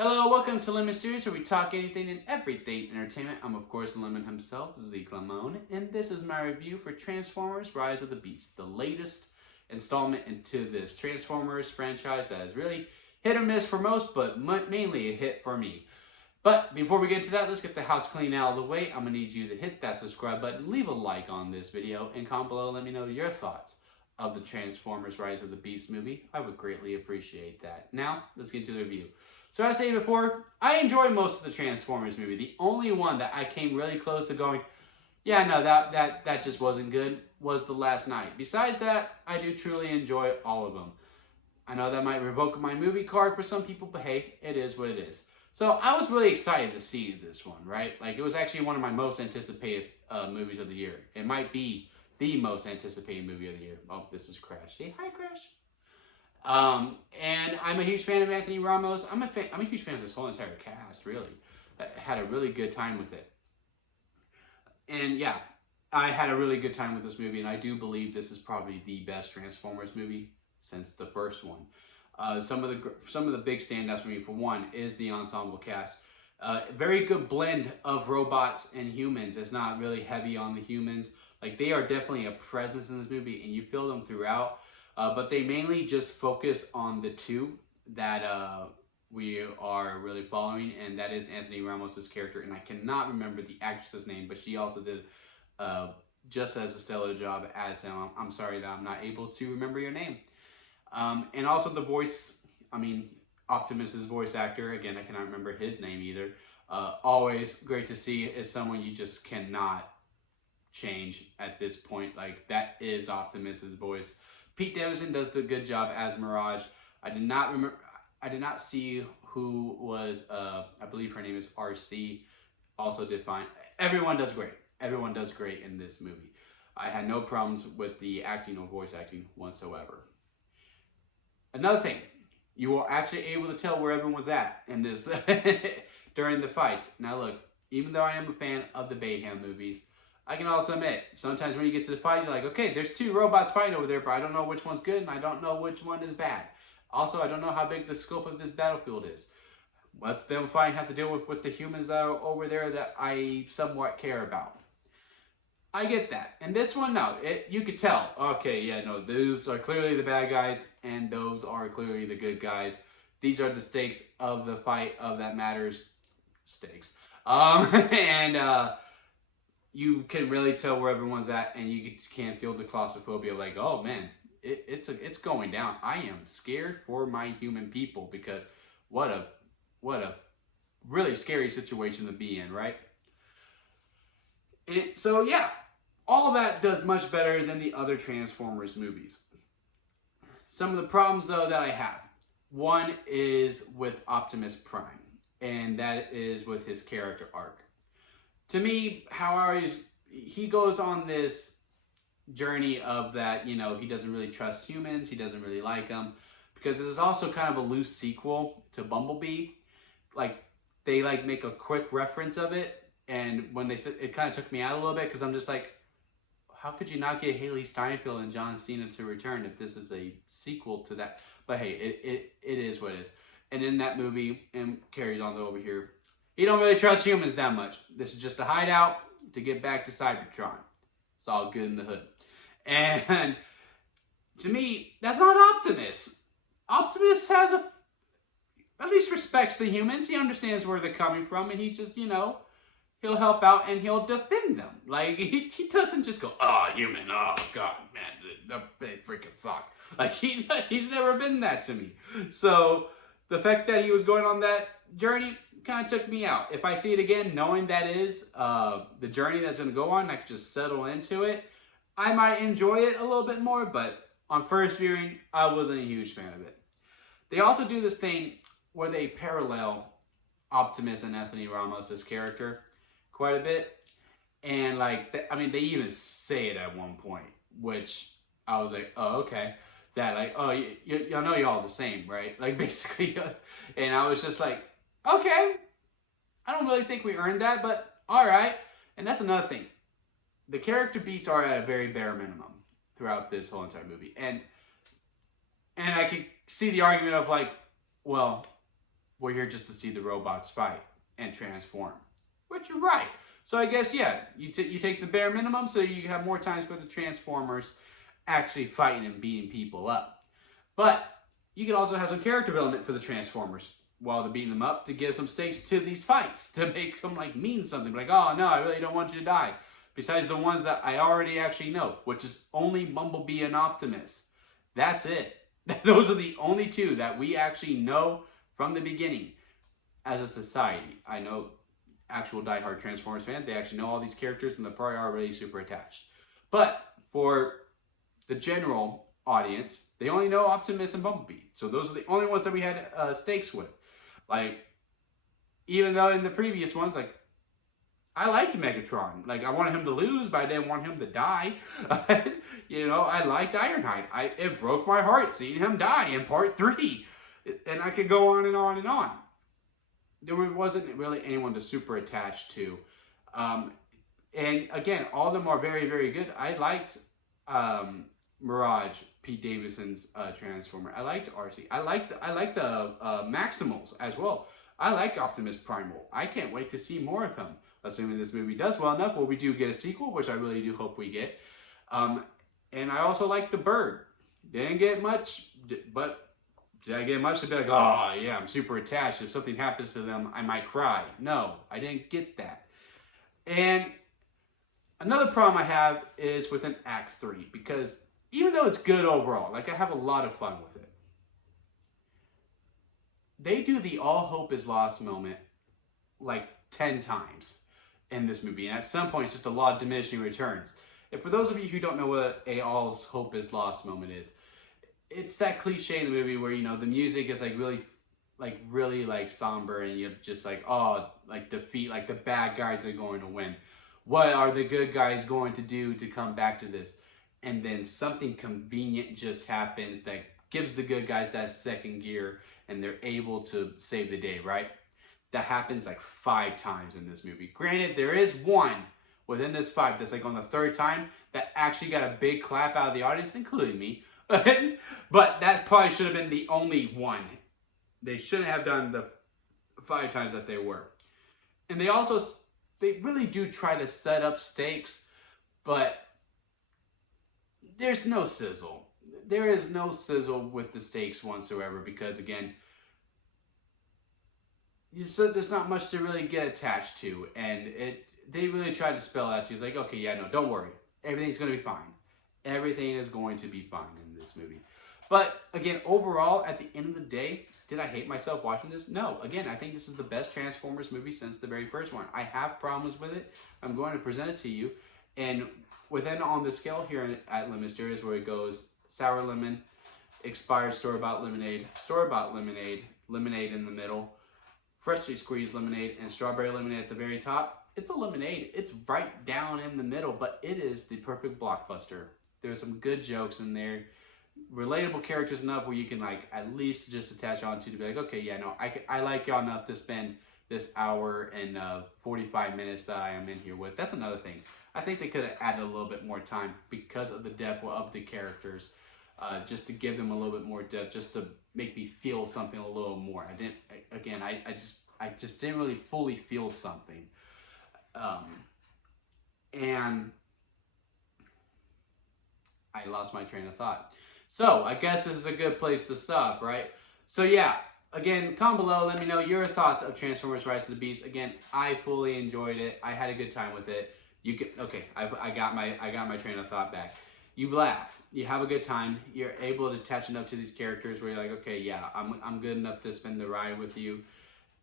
Hello, welcome to Lemon Series, where we talk anything and everything entertainment. I'm, of course, Lemon himself, Zeke Lemon, and this is my review for Transformers Rise of the Beast, the latest installment into this Transformers franchise that is really hit or miss for most, but mainly a hit for me. But before we get into that, let's get the house clean out of the way. I'm going to need you to hit that subscribe button, leave a like on this video, and comment below, let me know your thoughts of the Transformers Rise of the Beast movie. I would greatly appreciate that. Now, let's get to the review. So as I said before, I enjoy most of the Transformers movie. The only one that I came really close to going, yeah, no, that just wasn't good, was The Last Knight. Besides that, I do truly enjoy all of them. I know that might revoke my movie card for some people, but hey, it is what it is. So I was really excited to see this one, right? Like, it was actually one of my most anticipated movies of the year. It might be the most anticipated movie of the year. Oh, this is Crash. Say hi, Crash. And I'm a huge fan of Anthony Ramos. I'm a huge fan of this whole entire cast, really. I had a really good time with it. And yeah, I had a really good time with this movie, and I do believe this is probably the best Transformers movie since the first one. Some of the big standouts for me, for one, is the ensemble cast. Very good blend of robots and humans. It's not really heavy on the humans. Like, they are definitely a presence in this movie, and you feel them throughout. But they mainly just focus on the two that we are really following, and that is Anthony Ramos' character. And I cannot remember the actress's name, but she also did just as a stellar job as him. I'm sorry that I'm not able to remember your name. And also the voice, Optimus's voice actor, again, I cannot remember his name either. Always great to see is someone you just cannot change at this point. Like, that is Optimus's voice. Pete Davidson does a good job as Mirage. I did not see who was, I believe her name is RC, also did fine. Everyone does great. Everyone does great in this movie. I had no problems with the acting or voice acting whatsoever. Another thing, you are actually able to tell where everyone's at in this during the fights. Now look, even though I am a fan of the Bayhem movies, I can also admit, sometimes when you get to the fight, you're like, okay, there's two robots fighting over there, but I don't know which one's good, and I don't know which one is bad. Also, I don't know how big the scope of this battlefield is. What's them fighting have to deal with the humans that are over there that I somewhat care about? I get that. And this one, no, you could tell. Okay, yeah, no, those are clearly the bad guys, and those are clearly the good guys. These are the stakes of the fight of that matters. Stakes. You can really tell where everyone's at, and you can feel the claustrophobia. Like, oh man, it's going down. I am scared for my human people, because what a really scary situation to be in, right? So yeah, all of that does much better than the other Transformers movies. Some of the problems though that I have, one is with Optimus Prime, and that is with his character arc. To me, he goes on this journey of that, he doesn't really trust humans, he doesn't really like them, because this is also kind of a loose sequel to Bumblebee. Like, they make a quick reference of it, and when they said, it kind of took me out a little bit, because I'm just like, how could you not get Haley Steinfeld and John Cena to return if this is a sequel to that? But hey, it is what it is. And in that movie, and carries on over here, he don't really trust humans that much. This is just a hideout to get back to Cybertron. It's all good in the hood. And to me, that's not Optimus. Optimus has at least respects the humans. He understands where they're coming from, and he just, he'll help out and he'll defend them. Like, he doesn't just go, oh, human, oh, God, man, they freaking suck. Like, he's never been that to me. So the fact that he was going on that journey kind of took me out. If I see it again, knowing that is the journey that's going to go on, I can just settle into it, I might enjoy it a little bit more, but on first viewing, I wasn't a huge fan of it. They also do this thing where they parallel Optimus and Anthony Ramos' character quite a bit, and they even say it at one point, which I was like, oh, okay. That, like, oh, you know you're all the same, right? Like, basically, and I was just like, okay, I don't really think we earned that, but all right. And that's another thing. The character beats are at a very bare minimum throughout this whole entire movie. And I could see the argument of like, well, we're here just to see the robots fight and transform. Which you're right. So I guess, yeah, you take the bare minimum so you have more times for the Transformers actually fighting and beating people up. But you can also have some character development for the Transformers while they're beating them up to give some stakes to these fights, to make them like mean something. Like, oh no, I really don't want you to die. Besides the ones that I already actually know, which is only Bumblebee and Optimus. That's it. Those are the only two that we actually know from the beginning as a society. I know actual diehard Transformers fans, they actually know all these characters and they're probably already super attached. But for the general audience, they only know Optimus and Bumblebee. So those are the only ones that we had stakes with. Like, even though in the previous ones, like, I liked Megatron. Like, I wanted him to lose, but I didn't want him to die. You know, I liked Ironhide. It broke my heart seeing him die in part 3. And I could go on and on and on. There wasn't really anyone to super attach to. And again, all of them are very, very good. I liked Mirage, Pete Davidson's Transformer. I liked RC. I liked the Maximals as well. I like Optimus Primal. I can't wait to see more of him. Assuming this movie does well enough, well, we do get a sequel, which I really do hope we get. And I also like the Bird. Didn't get much, but did I get much to be like, oh yeah, I'm super attached. If something happens to them, I might cry. No, I didn't get that. And another problem I have is with an Act 3, because even though it's good overall, like I have a lot of fun with it, they do the all hope is lost moment like 10 times in this movie. And at some point, it's just a lot of diminishing returns. And for those of you who don't know what a all hope is lost moment is, it's that cliche in the movie where, you know, the music is like really somber, and you're just like, oh, like defeat, like the bad guys are going to win. What are the good guys going to do to come back to this? And then something convenient just happens that gives the good guys that second gear, and they're able to save the day, right? That happens like 5 times in this movie. Granted, there is one within this 5 that's like on the 3rd time that actually got a big clap out of the audience, including me. But that probably should have been the only one. They shouldn't have done the 5 times that they were. And they really do try to set up stakes, but there's no sizzle. There is no sizzle with the stakes whatsoever, because again, there's not much to really get attached to, and they really tried to spell out to you. It's like, okay, yeah, no, don't worry. Everything's going to be fine. Everything is going to be fine in this movie. But again, overall, at the end of the day, did I hate myself watching this? No. Again, I think this is the best Transformers movie since the very first one. I have problems with it. I'm going to present it to you. And within on the scale here at Lemon Mysterious, where it goes sour lemon, expired store-bought lemonade, lemonade in the middle, freshly squeezed lemonade, and strawberry lemonade at the very top. It's a lemonade. It's right down in the middle, but it is the perfect blockbuster. There's some good jokes in there. Relatable characters enough where you can like at least just attach on to be like, okay, yeah, no, I like y'all enough to spend this hour and 45 minutes that I am in here with. That's another thing. I think they could have added a little bit more time because of the depth of the characters, just to give them a little bit more depth, just to make me feel something a little more. I just didn't really fully feel something. And I lost my train of thought. So I guess this is a good place to stop, right? So yeah, again, comment below, let me know your thoughts of Transformers Rise of the Beast. Again, I fully enjoyed it. I had a good time with it. I got my train of thought back. You laugh, you have a good time, you're able to attach enough to these characters where you're like, okay, yeah, I'm good enough to spend the ride with you.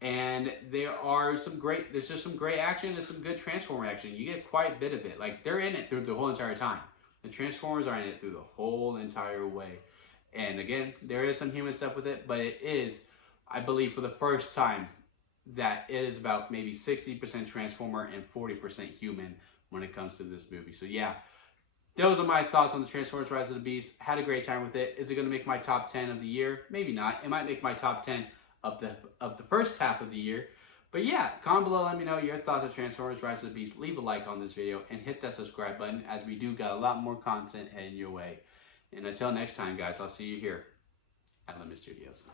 And there's just some great action and some good Transformer action. You get quite a bit of it. Like, they're in it through the whole entire time. The Transformers are in it through the whole entire way. And again, there is some human stuff with it, but it is, I believe, for the first time, that it is about maybe 60% Transformer and 40% human when it comes to this movie. So yeah, those are my thoughts on the Transformers Rise of the Beast. Had a great time with it. Is it going to make my top 10 of the year? Maybe not. It might make my top 10 of the first half of the year. But yeah, comment below, let me know your thoughts on Transformers Rise of the Beast. Leave a like on this video and hit that subscribe button, as we do got a lot more content heading your way. And until next time, guys, I'll see you here at Lemon Studios.